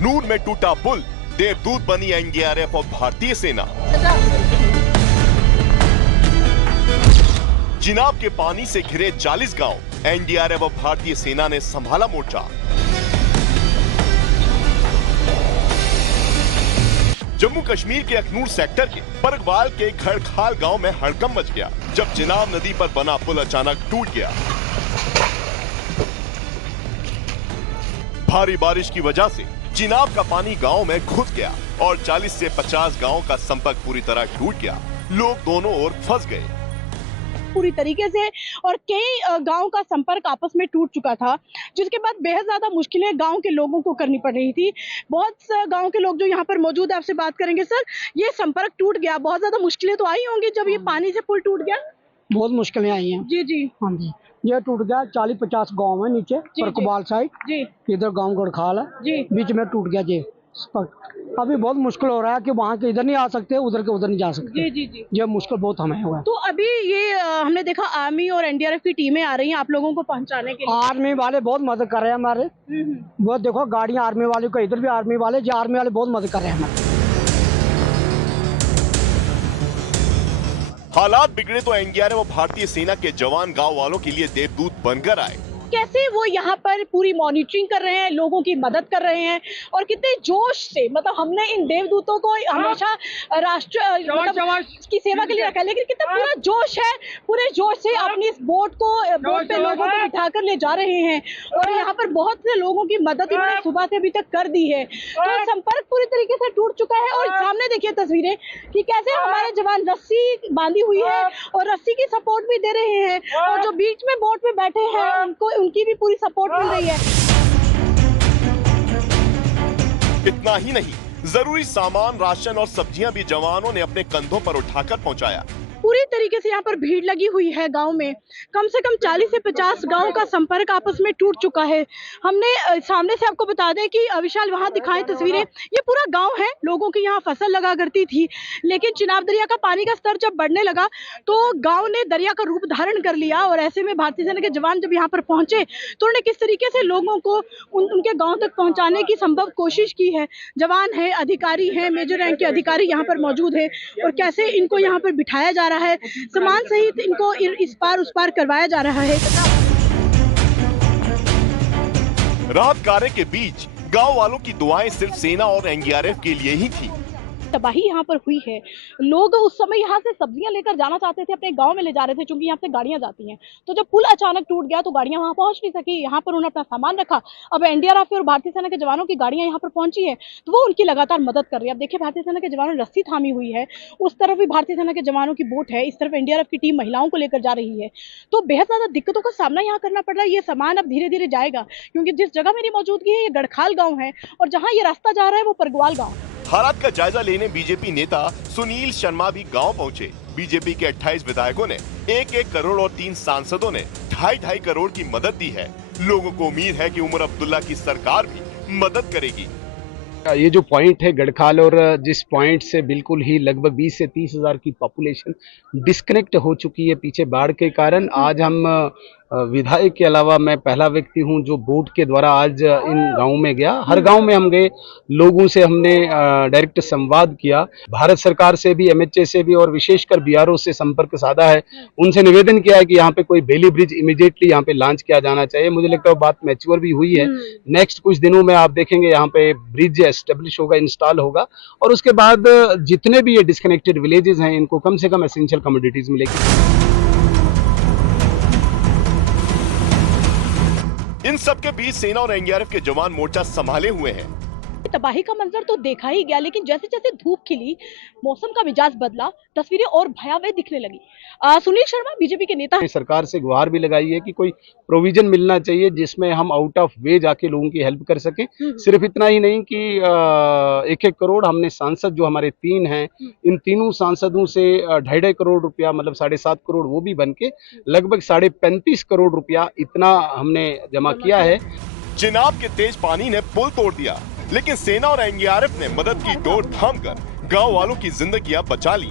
अखनूर में टूटा पुल, देवदूत बनी एनडीआरएफ और भारतीय सेना। चिनाब के पानी से घिरे 40 गांव, एनडीआरएफ और भारतीय सेना ने संभाला मोर्चा। जम्मू कश्मीर के अखनूर सेक्टर के बरगवाल के खड़खाल गांव में हड़कंप मच गया जब चिनाब नदी पर बना पुल अचानक टूट गया। भारी बारिश की वजह से चिनाब का पानी गांव में घुस गया और 40 से 50 गांवों का संपर्क पूरी तरह टूट गया। लोग दोनों ओर फंस गए पूरी तरीके से और कई गांव का संपर्क आपस में टूट चुका था, जिसके बाद बेहद ज्यादा मुश्किलें गांव के लोगों को करनी पड़ रही थी। बहुत गांव के लोग जो यहाँ पर मौजूद है, आपसे बात करेंगे। सर, ये संपर्क टूट गया, बहुत ज्यादा मुश्किलें तो आई होंगी जब ये पानी से पुल टूट गया? बहुत मुश्किलें आई हैं। जी जी, हाँ जी, ये टूट गया। 40-50 गांव है नीचे परकबाल साइड जी, इधर गांव गड़खाल है जी, बीच में टूट गया जी। अभी बहुत मुश्किल हो रहा है कि वहाँ के इधर नहीं आ सकते, उधर के उधर नहीं जा सकते। जी जी जी, ये मुश्किल बहुत हमें हुआ है। तो अभी ये हमने देखा आर्मी और एनडीआरएफ की टीमें आ रही हैं आप लोगों को पहुंचाने के लिए। आर्मी वाले बहुत मदद कर रहे हैं हमारे। वो देखो गाड़ियाँ आर्मी वाले को, इधर भी आर्मी वाले, जो आर्मी वाले बहुत मदद कर रहे हैं हमारे। हालात बिगड़े तो एनडीआरएफ और भारतीय सेना के जवान गांव वालों के लिए देवदूत बनकर आए। कैसे वो यहाँ पर पूरी मॉनिटरिंग कर रहे हैं, लोगों की मदद कर रहे हैं और कितने जोश से, मतलब हमने इन देवदूतों को हमेशा राष्ट्र मतलब की सेवा के लिए रखा है, लेकिन कितना पूरा जोश है, पूरे जोश से अपनी इस बोट पे लोगों को बिठाकर ले जा रहे हैं और यहाँ पर बहुत से लोगों की मदद इन्होंने सुबह से अभी तक कर दी है। तो संपर्क पूरी तरीके से टूट चुका है और सामने देखिए तस्वीरें कि कैसे हमारे जवान रस्सी बांधी हुई है और रस्सी की सपोर्ट भी दे रहे हैं और जो बीच में बोट में बैठे हैं उनकी भी पूरी सपोर्ट मिल रही है। इतना ही नहीं, जरूरी सामान, राशन और सब्जियां भी जवानों ने अपने कंधों पर उठाकर पहुंचाया। पूरी तरीके से यहाँ पर भीड़ लगी हुई है गांव में। कम से कम 40 से 50 गांव का संपर्क आपस में टूट चुका है। हमने सामने से आपको बता दें कि विशाल वहां दिखाएं तस्वीरें, ये पूरा गांव है, लोगों की यहाँ फसल लगा करती थी, लेकिन चिनाब दरिया का पानी का स्तर जब बढ़ने लगा तो गांव ने दरिया का रूप धारण कर लिया और ऐसे में भारतीय सेना के जवान जब यहाँ पर पहुंचे तो उन्होंने किस तरीके से लोगों को उनके गाँव तक पहुँचाने की संभव कोशिश की है। जवान है, अधिकारी है, मेजर रैंक के अधिकारी यहाँ पर मौजूद है और कैसे इनको यहाँ पर बिठाया जा रहा है, सामान सहित इनको इस पार उस पार करवाया जा रहा है। राहत कार्य के बीच गांव वालों की दुआएं सिर्फ सेना और एनडीआरएफ के लिए ही थी। तबाही यहाँ पर हुई है। लोग उस समय यहाँ से सब्जियां लेकर जाना चाहते थे, अपने गांव में ले जा रहे थे, क्योंकि यहाँ से गाड़ियां जाती हैं। तो जब पुल अचानक टूट गया तो गाड़ियां वहां पहुंच नहीं सकी, यहाँ पर उन्होंने अपना सामान रखा। अब एनडीआरएफ और भारतीय सेना के जवानों की गाड़ियां यहाँ पर पहुंची है तो वो उनकी लगातार मदद कर रही है। अब देखिए, भारतीय सेना के जवानों ने रस्सी थामी हुई है, उस तरफ भी भारतीय सेना के जवानों की बोट है, इस तरफ एनडीआरएफ की टीम महिलाओं को लेकर जा रही है। तो बेहद ज्यादा दिक्कतों का सामना यहाँ करना पड़ रहा है। ये सामान अब धीरे धीरे जाएगा, क्योंकि जिस जगह मेरी मौजूदगी है ये गड़खाल गाँव है और जहाँ ये रास्ता जा रहा है वो परगवाल गाँव है। हालात का जायजा लेने बीजेपी नेता सुनील शर्मा भी गांव पहुंचे। बीजेपी के 28 विधायकों ने 1-1 करोड़ और 3 सांसदों ने 2.5 करोड़ की मदद दी है। लोगों को उम्मीद है कि उमर अब्दुल्ला की सरकार भी मदद करेगी। ये जो पॉइंट है गड़खाल, और जिस पॉइंट से बिल्कुल ही लगभग 20 से 30 हज़ार की पॉपुलेशन डिस्कनेक्ट हो चुकी है पीछे बाढ़ के कारण, आज हम विधायक के अलावा मैं पहला व्यक्ति हूं जो बोट के द्वारा आज इन गांव में गया। हर गांव में हम गए, लोगों से हमने डायरेक्ट संवाद किया। भारत सरकार से भी, एमएचए से भी और विशेषकर बीआरओ से संपर्क साधा है। उनसे निवेदन किया है कि यहाँ पे कोई बेली ब्रिज इमीडिएटली यहाँ पे लॉन्च किया जाना चाहिए। मुझे लगता है वो बात मैच्योर भी हुई है। नेक्स्ट कुछ दिनों में आप देखेंगे यहाँ पे ब्रिज एस्टेब्लिश होगा, इंस्टॉल होगा और उसके बाद जितने भी ये डिस्कनेक्टेड विलेजेस हैं इनको कम से कम एसेंशियल कमोडिटीज मिलेगी। इन सब के बीच सेना और एनडीआरएफ के जवान मोर्चा संभाले हुए हैं। तबाही का मंजर तो देखा ही गया, लेकिन जैसे जैसे धूप खिली, मौसम का मिजाज बदला, तस्वीरें और भयावह दिखने लगी। सुनील शर्मा बीजेपी के नेता सरकार से गुहार भी लगाई है कि कोई प्रोविजन मिलना चाहिए जिसमें हम आउट ऑफ वे जाके लोगों की हेल्प कर सकें। सिर्फ इतना ही नहीं कि 1-1 करोड़ हमने सांसद जो हमारे 3 हैं, इन तीनों सांसदों से 2.5 करोड़ रुपया, मतलब 7.5 करोड़ वो भी बन के लगभग 35.5 करोड़ रुपया इतना हमने जमा किया है। चिनाब के तेज पानी ने पुल तोड़ दिया, लेकिन सेना और एनडीआरएफ ने मदद की डोर थामकर गांव वालों की जिंदगियां बचा ली।